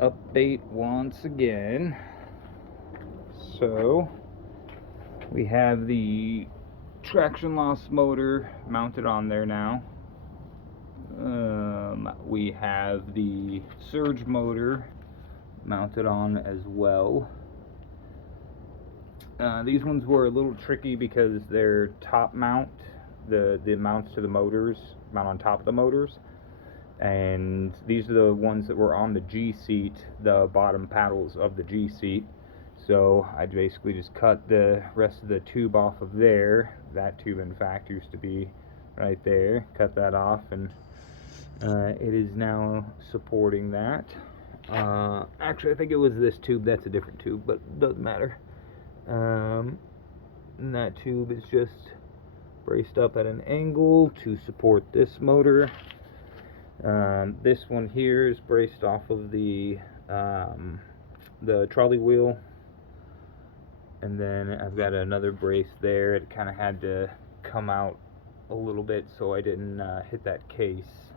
update once again. So we have the traction loss motor mounted on there now. We have the surge motor mounted on as well. These ones were a little tricky because they're top mount. The mounts to the motors mount on top of the motors, and these are the ones that were on the G seat, the bottom paddles of the G seat. So I basically just cut the rest of the tube off of there. That tube, in fact, used to be right there. Cut that off, and it is now supporting that. Actually, I think it was this tube. That's a different tube, but it doesn't matter. And that tube is just braced up at an angle to support this motor. This one here is braced off of the trolley wheel, and then I've got another brace there. It kind of had to come out a little bit so I didn't hit that case,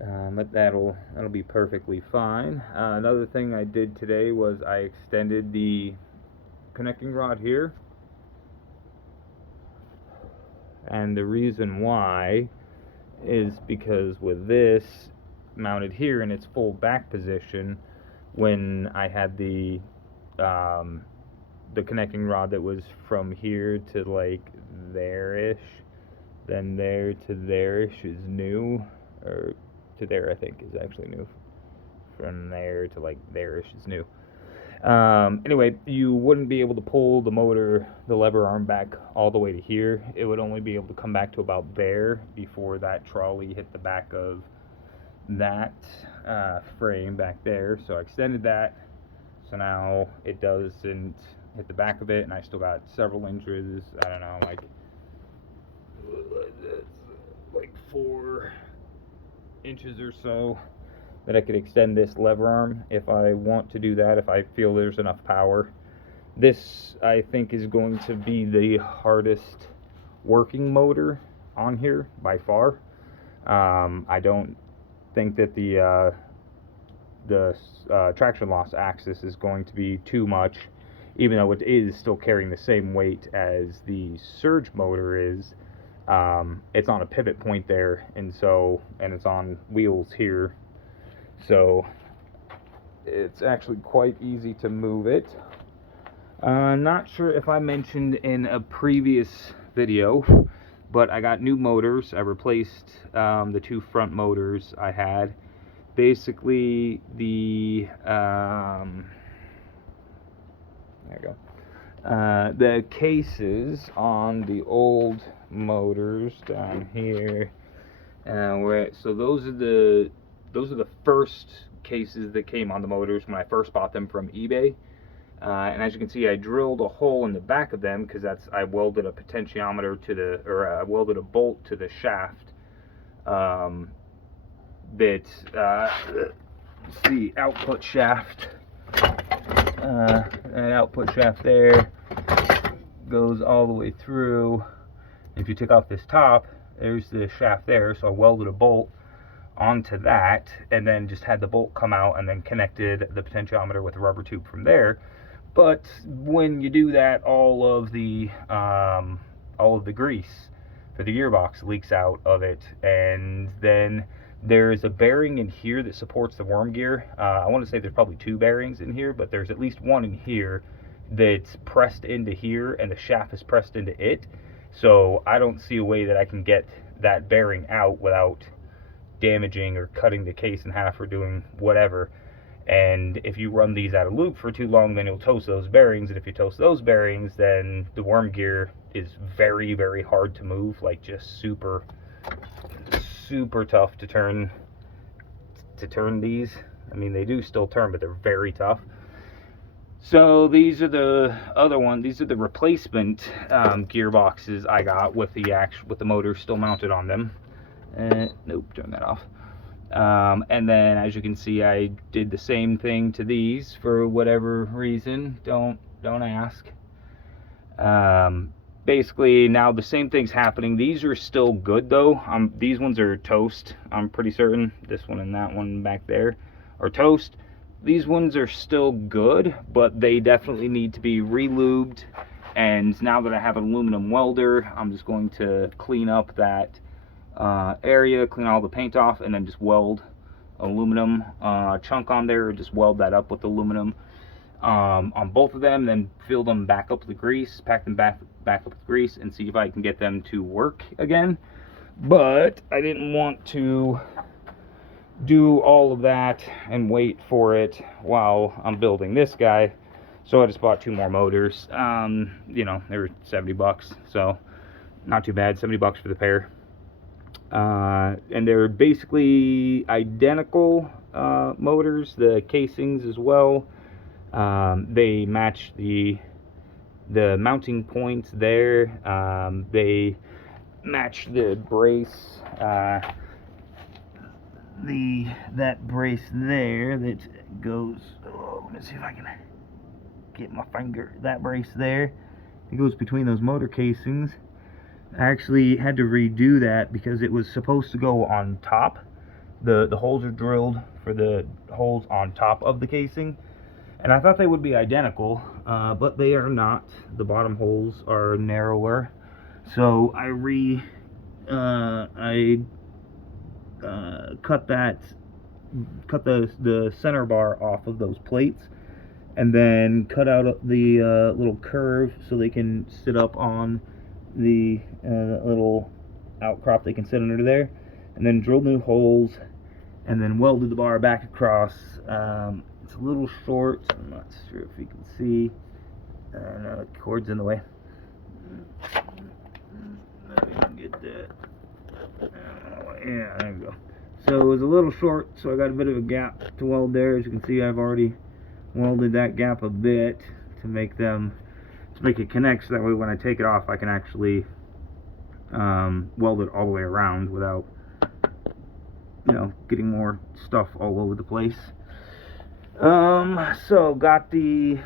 but that'll be perfectly fine. Another thing I did today was I extended the connecting rod here, and the reason why is because with this mounted here in its full back position, when I had the connecting rod that was from here to like there-ish, then there to there-ish is new, or to there I think is actually new. From there to like there-ish is new. Anyway, you wouldn't be able to pull the motor, the lever arm back all the way to here. It would only be able to come back to about there before that trolley hit the back of that frame back there. So I extended that, so now it doesn't hit the back of it, and I still got several inches, I don't know, like 4 inches or so, that I could extend this lever arm if I want to do that, if I feel there's enough power. This, I think, is going to be the hardest working motor on here by far. I don't think that the traction loss axis is going to be too much, even though it is still carrying the same weight as the surge motor is. It's on a pivot point there, and it's on wheels here. So it's actually quite easy to move it. Not sure if I mentioned in a previous video, but I got new motors. I replaced the 2 front motors I had. Basically, there you go. The cases on the old motors down here, so those are the first cases that came on the motors when I first bought them from eBay. And as you can see, I drilled a hole in the back of them because I welded a potentiometer to I welded a bolt to the shaft. The output shaft. An output shaft there goes all the way through. If you took off this top, there's the shaft there, so I welded a bolt onto that, and then just had the bolt come out, and then connected the potentiometer with a rubber tube from there. But when you do that, all of the grease for the gearbox leaks out of it, and then there's a bearing in here that supports the worm gear. I want to say there's probably 2 bearings in here, but there's at least one in here that's pressed into here, and the shaft is pressed into it. So I don't see a way that I can get that bearing out without damaging or cutting the case in half or doing whatever. And if you run these out of loop for too long, then you'll toast those bearings, and if you toast those bearings, then the worm gear is very, very hard to move, like just super tough to turn these. I mean, they do still turn, but they're very tough. So these are the other one. These are the replacement gearboxes I got with the motor still mounted on them. Nope, turn that off. And then, as you can see, I did the same thing to these for whatever reason. Don't ask. Basically, now the same thing's happening. These are still good though. These ones are toast, I'm pretty certain. This one and that one back there are toast. These ones are still good, but they definitely need to be re-lubed. And now that I have an aluminum welder, I'm just going to clean up that area, clean all the paint off, and then just weld aluminum chunk on there, or just weld that up with aluminum on both of them, then fill them back up with grease, pack them back up with grease, and see if I can get them to work again. But I didn't want to do all of that and wait for it while I'm building this guy, so I just bought 2 more motors. You know, they were 70 bucks, so not too bad. 70 bucks for the pair. And they're basically identical motors, the casings as well. They match the mounting points there. They match the brace, that brace there that goes, oh, let me see if I can get my finger, that brace there, it goes between those motor casings. I actually had to redo that because it was supposed to go on top. The holes are drilled for the holes on top of the casing, and I thought they would be identical, but they are not. The bottom holes are narrower, so I cut the center bar off of those plates, and then cut out the little curve so they can sit up on the little outcrop. They can sit under there, and then drilled new holes, and then welded the bar back across. It's a little short, so I'm not sure if you can see. No, the cord's in the way. Let me get that. Yeah, there we go. So it was a little short, so I got a bit of a gap to weld there. As you can see, I've already welded that gap a bit to make it connect, so that way when I take it off I can actually weld it all the way around without, you know, getting more stuff all over the place. So got the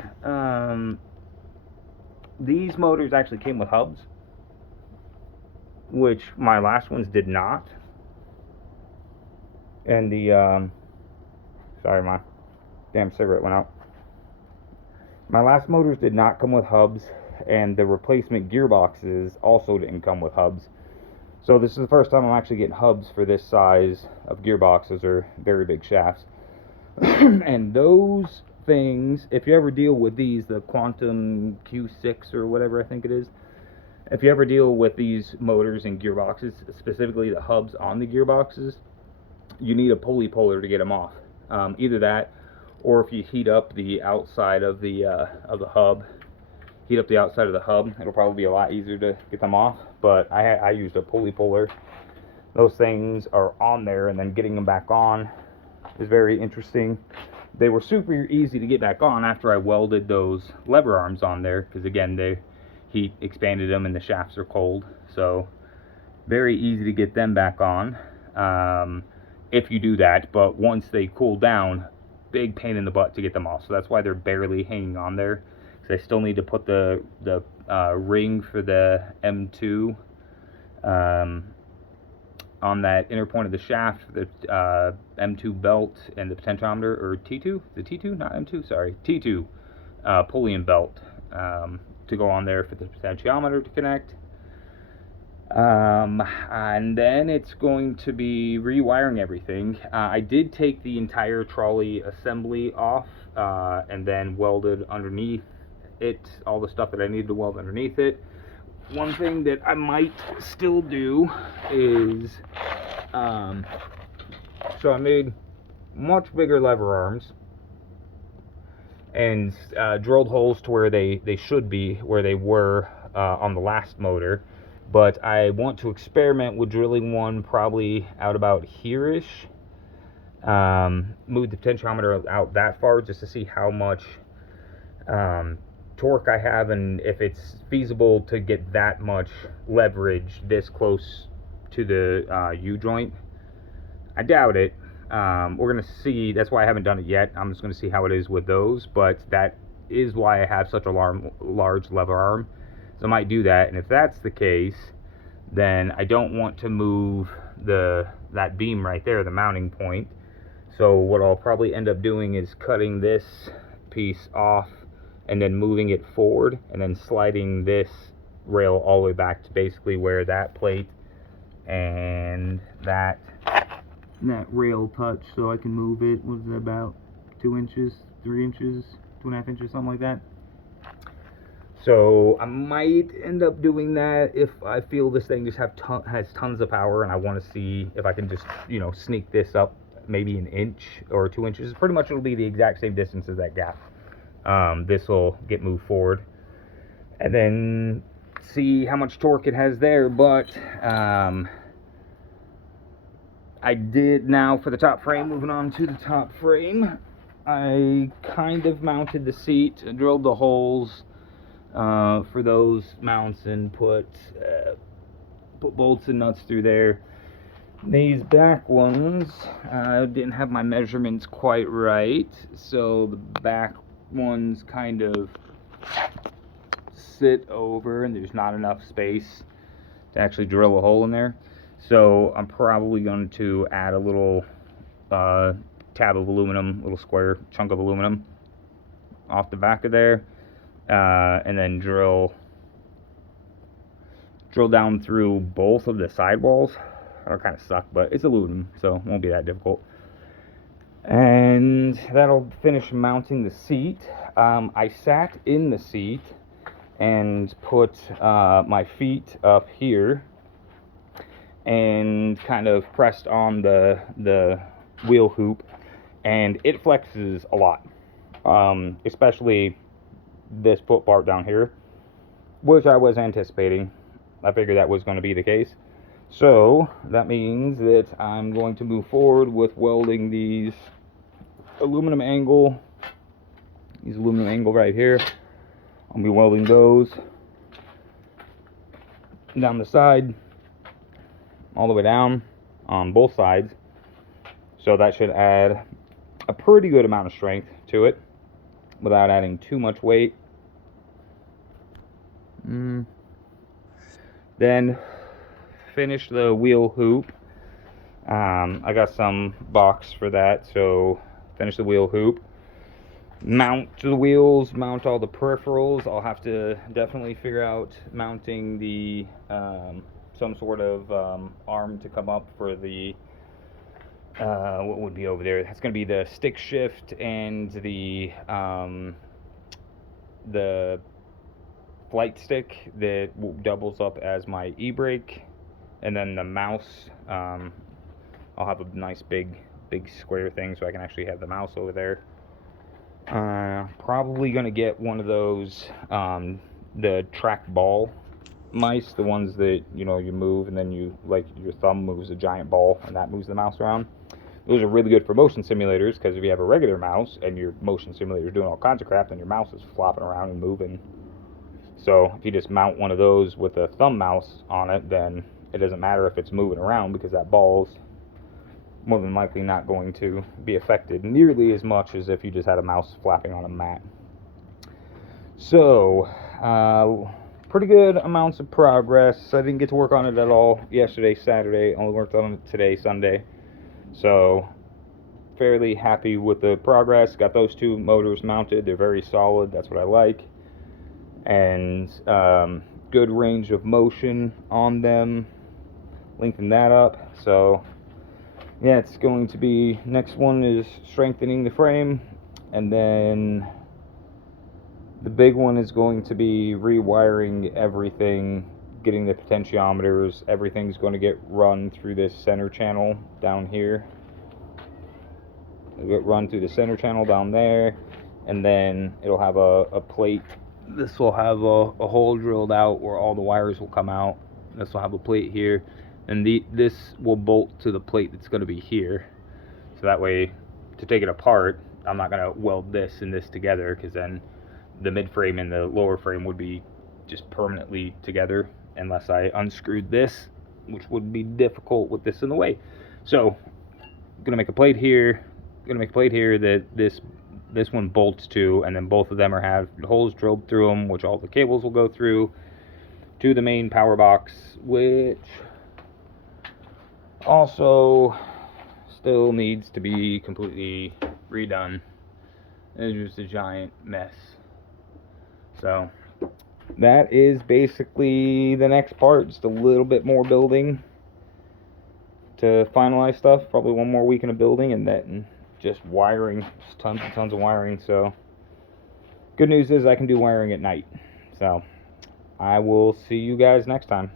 these motors actually came with hubs, which my last ones did not. And the sorry, my damn cigarette went out. My last motors did not come with hubs, and the replacement gearboxes also didn't come with hubs. So this is the first time I'm actually getting hubs for this size of gearboxes, or very big shafts. And those things, if you ever deal with these, the Quantum Q6 or whatever I think it is, if you ever deal with these motors and gearboxes, specifically the hubs on the gearboxes, you need a pulley puller to get them off. Either that, or if you heat up the outside of the hub, it'll probably be a lot easier to get them off. But I used a pulley puller. Those things are on there, and then getting them back on is very interesting. They were super easy to get back on after I welded those lever arms on there, because again, they heat expanded them and the shafts are cold, so very easy to get them back on if you do that. But once they cool down, big pain in the butt to get them off. So that's why they're barely hanging on there, because I still need to put the ring for the M2 on that inner point of the shaft, the M2 belt, and the potentiometer, or T2, the T2, not M2, sorry, T2 pulley and belt to go on there for the potentiometer to connect. And then it's going to be rewiring everything. I did take the entire trolley assembly off and then welded underneath it all the stuff that I needed to weld underneath it. One thing that I might still do is, so I made much bigger lever arms and drilled holes to where they should be, where they were on the last motor. But I want to experiment with drilling one probably out about here-ish. Move the potentiometer out that far just to see how much torque I have, and if it's feasible to get that much leverage this close to the U-joint. I doubt it. We're going to see. That's why I haven't done it yet. I'm just going to see how it is with those, but that is why I have such a large lever arm. So I might do that, and if that's the case, then I don't want to move that beam right there, the mounting point. So what I'll probably end up doing is cutting this piece off and then moving it forward and then sliding this rail all the way back to basically where that plate and that rail touch, so I can move it. What is it, about 2 inches, 3 inches, 2.5 inches, something like that. So I might end up doing that if I feel this thing just has tons of power, and I want to see if I can just, you know, sneak this up maybe an inch or 2 inches. Pretty much it'll be the exact same distance as that gap. This will get moved forward and then see how much torque it has there. But I did, now for the top frame, moving on to the top frame, I kind of mounted the seat, drilled the holes for those mounts, and put bolts and nuts through there. These back ones, I didn't have my measurements quite right, so the back ones kind of sit over and there's not enough space to actually drill a hole in there. So I'm probably going to add a little tab of aluminum, little square chunk of aluminum off the back of there, and then drill down through both of the sidewalls. That'll kind of suck, but it's aluminum, so it won't be that difficult. And that'll finish mounting the seat. I sat in the seat and put my feet up here and kind of pressed on the wheel hoop, and it flexes a lot, especially this foot part down here, which I was anticipating. I figured that was going to be the case. So that means that I'm going to move forward with welding these aluminum angle right here. I'll be welding those down the side, all the way down on both sides. So that should add a pretty good amount of strength to it without adding too much weight. Then finish the wheel hoop. I got some box for that, so finish the wheel hoop. Mount the wheels, mount all the peripherals. I'll have to definitely figure out mounting the some sort of arm to come up for the what would be over there. That's going to be the stick shift and the flight stick that doubles up as my e-brake, and then the mouse. I'll have a nice big square thing so I can actually have the mouse over there. Probably gonna get one of those the track ball mice, the ones that, you know, you move and then you, like, your thumb moves a giant ball and that moves the mouse around. Those are really good for motion simulators, because if you have a regular mouse and your motion simulator is doing all kinds of crap, then your mouse is flopping around and moving. So if you just mount one of those with a thumb mouse on it, then it doesn't matter if it's moving around, because that ball's more than likely not going to be affected nearly as much as if you just had a mouse flapping on a mat. So pretty good amounts of progress. I didn't get to work on it at all yesterday, Saturday. Only worked on it today, Sunday. So fairly happy with the progress. Got those two motors mounted. They're very solid. That's what I like. And good range of motion on them. Lengthen that up. So yeah, it's going to be, next one is strengthening the frame, and then the big one is going to be rewiring everything, getting the potentiometers. Everything's going to get run through this center channel down here. It'll get run through the center channel down there, and then it'll have a plate. This will have a hole drilled out where all the wires will come out. This will have a plate here, and this will bolt to the plate that's going to be here. So that way, to take it apart, I'm not going to weld this and this together, because then the mid frame and the lower frame would be just permanently together unless I unscrewed this, which would be difficult with this in the way. So I'm going to make a plate here. I'm going to make a plate here that this one bolts to, and then both of them have holes drilled through them, which all the cables will go through to the main power box, which also still needs to be completely redone. It's just a giant mess. So that is basically the next part. Just a little bit more building to finalize stuff. Probably one more week in a building, and then just wiring. Just tons and tons of wiring. So good news is I can do wiring at night. So I will see you guys next time.